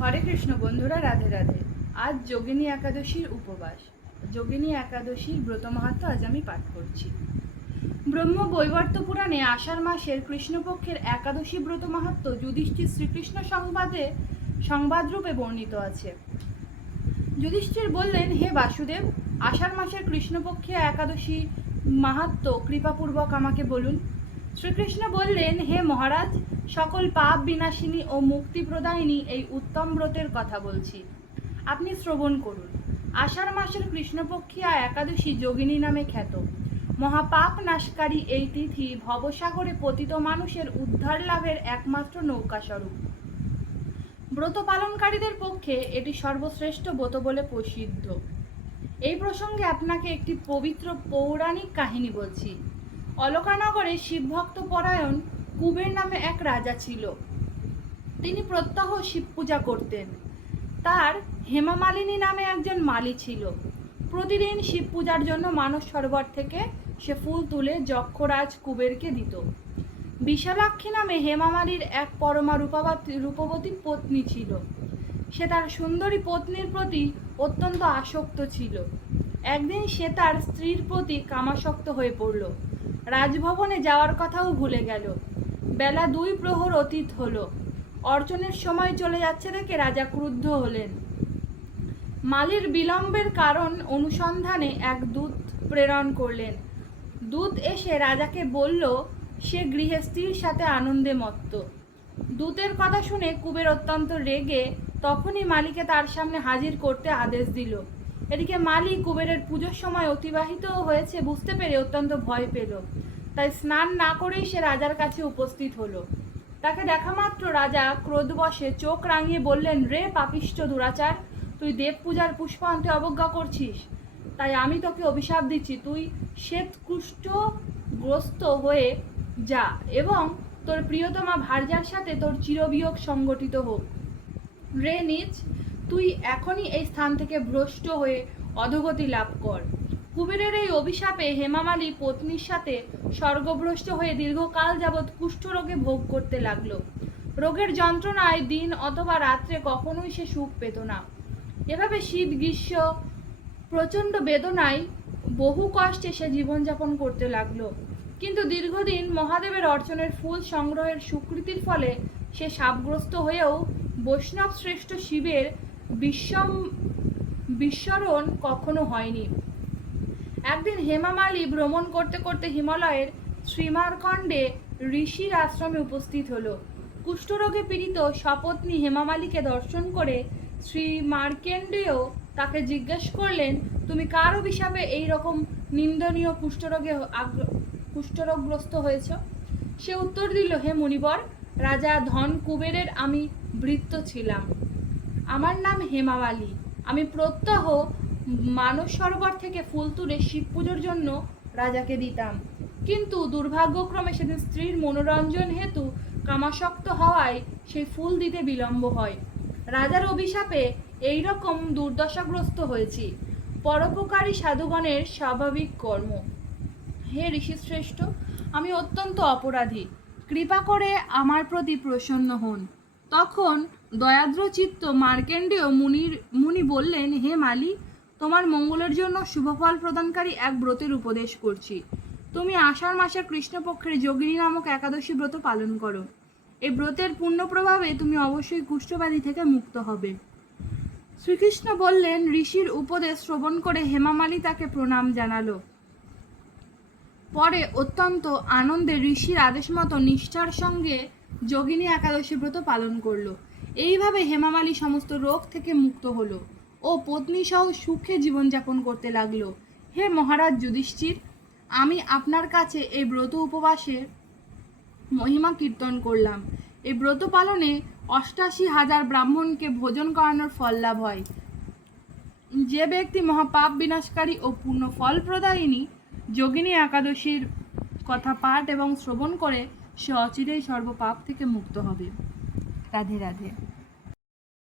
হরে কৃষ্ণ বন্ধুরা, রাধে রাধে। আজ যোগিনী একাদশীর উপবাস। যোগিনী একাদশীর ব্রত মাহাত্ম্য আজ আমি পাঠ করছি। ব্রহ্ম বৈবর্ত পুরাণে আষাঢ় মাসের কৃষ্ণপক্ষের একাদশী ব্রত মাহাত্ম্য যুধিষ্ঠির শ্রীকৃষ্ণ সংবাদরূপে বর্ণিত আছে। যুধিষ্ঠির বললেন, হে বাসুদেব, আষাঢ় মাসের কৃষ্ণপক্ষীয় একাদশী মাহাত্ম্য কৃপাপূর্বক আমাকে বলুন। শ্রীকৃষ্ণ বললেন, হে মহারাজ, সকল পাপ বিনাশিনী ও মুক্তি প্রদায়িনী এই উত্তম ব্রতের কথা বলছি, আপনি শ্রবণ করুন। আষাঢ় মাসের কৃষ্ণপক্ষীয়া একাদশী যোগিনী নামে খ্যাত। মহাপাপ নাশকারী এই তিথি ভবসাগরে পতিত মানুষের উদ্ধার লাভের একমাত্র নৌকাস্বরূপ। ব্রত পালনকারীদের পক্ষে এটি সর্বশ্রেষ্ঠ ব্রত বলে প্রসিদ্ধ। এই প্রসঙ্গে আপনাকে একটি পবিত্র পৌরাণিক কাহিনী বলছি। অলকানগরে শিবভক্ত পরায়ণ কুবের নামে এক রাজা ছিল। তিনি প্রত্যহ শিব পূজা করতেন। তার হেমামালিনী নামে একজন মালী ছিল। প্রতিদিন শিব পূজার জন্য মানস সরোবর থেকে সে ফুল তুলে যক্ষরাজ কুবেরকে দিত। বিশালাক্ষী নামে হেমামালির এক পরমা রূপবতী পত্নী ছিল। সে তার সুন্দরী পত্নীর প্রতি অত্যন্ত আসক্ত ছিল। একদিন সে তার স্ত্রীর প্রতি কামাসক্ত হয়ে পড়ল। রাজভবনে যাওয়ার কথাও ভুলে গেল। বেলা 2 প্রহর অতীত হলো। অর্চনের সময় চলে যাচ্ছে দেখে রাজা ক্রুদ্ধ হলেন। মালির বিলম্বের কারণ অনুসন্ধানে এক দূত প্রেরণ করলেন। দূত এসে রাজাকে বলল সে গৃহে স্ত্রীর সাথে আনন্দে মত্ত। দূতের কথা শুনে কুবের অত্যন্ত রেগে তখনই মালিকে তার সামনে হাজির করতে আদেশ দিল। এদিকে মালি কুবেরের পুজোর সময় অতিবাহিত হয়েছে বুঝতে পেরে অত্যন্ত ভয় পেল। তাই স্নান না করেই সে রাজার কাছে উপস্থিত হলো। তাকে দেখা মাত্র রাজা ক্রোধবশে চোখ রাঙিয়ে বললেন, রে পাপিষ্ঠ দুরাচার, তুই দেব পূজার পুষ্প আনতে অবজ্ঞা করছিস। তাই আমি তোকে অভিশাপ দিচ্ছি, তুই শ্বেতকুষ্ঠগ্রস্ত হয়ে যা এবং তোর প্রিয়তমা ভার্যার সাথে তোর চিরবিয়োগ সংগঠিত হোক। রে নীচ, তুই এখনই এই স্থান থেকে ভ্রষ্ট হয়ে অধোগতি লাভ কর। কুবেরের এই অভিশাপে হেমামালী পত্নীর সাথে স্বর্গভ্রষ্ট হয়ে দীর্ঘকাল যাবৎ কুষ্ঠরোগে ভোগ করতে লাগলো। রোগের যন্ত্রণায় দিন অথবা রাত্রে কখনোই সে সুখ পেত না। এভাবে শীত গ্রীষ্ম প্রচণ্ড বেদনায় বহু কষ্টে সে জীবনযাপন করতে লাগলো। কিন্তু দীর্ঘদিন মহাদেবের অর্চনের ফুল সংগ্রহের স্বীকৃতির ফলে সে শাপগ্রস্ত হয়েও বৈষ্ণব শ্রেষ্ঠ শিবের বিস্মরণ কখনো হয়নি। একদিন হেমামালী ভ্রমণ করতে করতে হিমালয়ের শ্রীমারকণ্ডে ঋষির আশ্রমে উপস্থিত হলো। কুষ্ঠরোগে পীড়িত সপত্নী হেমামালীকে দর্শন করে শ্রী মার্কেন্ডেয় তাকে জিজ্ঞেস করলেন, তুমি কার অভিশাপে এই রকম নিন্দনীয় কুষ্ঠরোগগ্রস্ত হয়েছ? সে উত্তর দিল, হে মুনিবর, রাজা ধন কুবেরের আমি ভৃত্য ছিলাম। আমার নাম হেমামালী। আমি প্রত্যহ মানস সরোবর থেকে ফুল তুলে শিব পুজোর জন্য রাজাকে দিতাম। কিন্তু দুর্ভাগ্যক্রমে সেদিন স্ত্রীর মনোরঞ্জন হেতু কামাসক্ত হওয়ায় সেই ফুল দিতে বিলম্ব হয়। রাজার অভিশাপে এই রকম দুর্দশাগ্রস্ত হয়েছি। পরোপকারী সাধুগণের স্বাভাবিক কর্ম। হে ঋষিশ্রেষ্ঠ, আমি অত্যন্ত অপরাধী, কৃপা করে আমার প্রতি প্রসন্ন হন। তখন দয়াদ্রচিত্ত মার্কেন্ডেয় মুনি বললেন, হে মালী, তোমার মঙ্গলের জন্য শুভফল প্রদানকারী এক ব্রতের উপদেশ করছি। তুমি আষাঢ় মাসের কৃষ্ণপক্ষের যোগিনী নামক একাদশী ব্রত পালন করো। এই ব্রতের পুণ্য প্রভাবে তুমি অবশ্যই কুষ্ঠব্যাধি থেকে মুক্ত হবে। শ্রীকৃষ্ণ বললেন, ঋষির উপদেশ শ্রবণ করে হেমামালী তাকে প্রণাম জানালো। পরে অত্যন্ত আনন্দে ঋষির আদেশ মতো নিষ্ঠার সঙ্গে যোগিনী একাদশী ব্রত পালন করলো। এইভাবে হেমামালী সমস্ত রোগ থেকে মুক্ত হলো ও পত্নী সহ সুখে জীবনযাপন করতে লাগলো। হে মহারাজ যুধিষ্ঠির, আমি আপনার কাছে এই ব্রত উপবাসের মহিমা কীর্তন করলাম। এই ব্রত পালনে ৮৮,০০০ ব্রাহ্মণকে ভোজন করানোর ফল লাভ হয়। যে ব্যক্তি মহাপাপ বিনাশকারী ও পূর্ণ ফল প্রদায়িনী যোগিনী একাদশীর কথা পাঠ এবং শ্রবণ করে সে অচিরেই সর্বপাপ থেকে মুক্ত হবে। রাধে রাধে।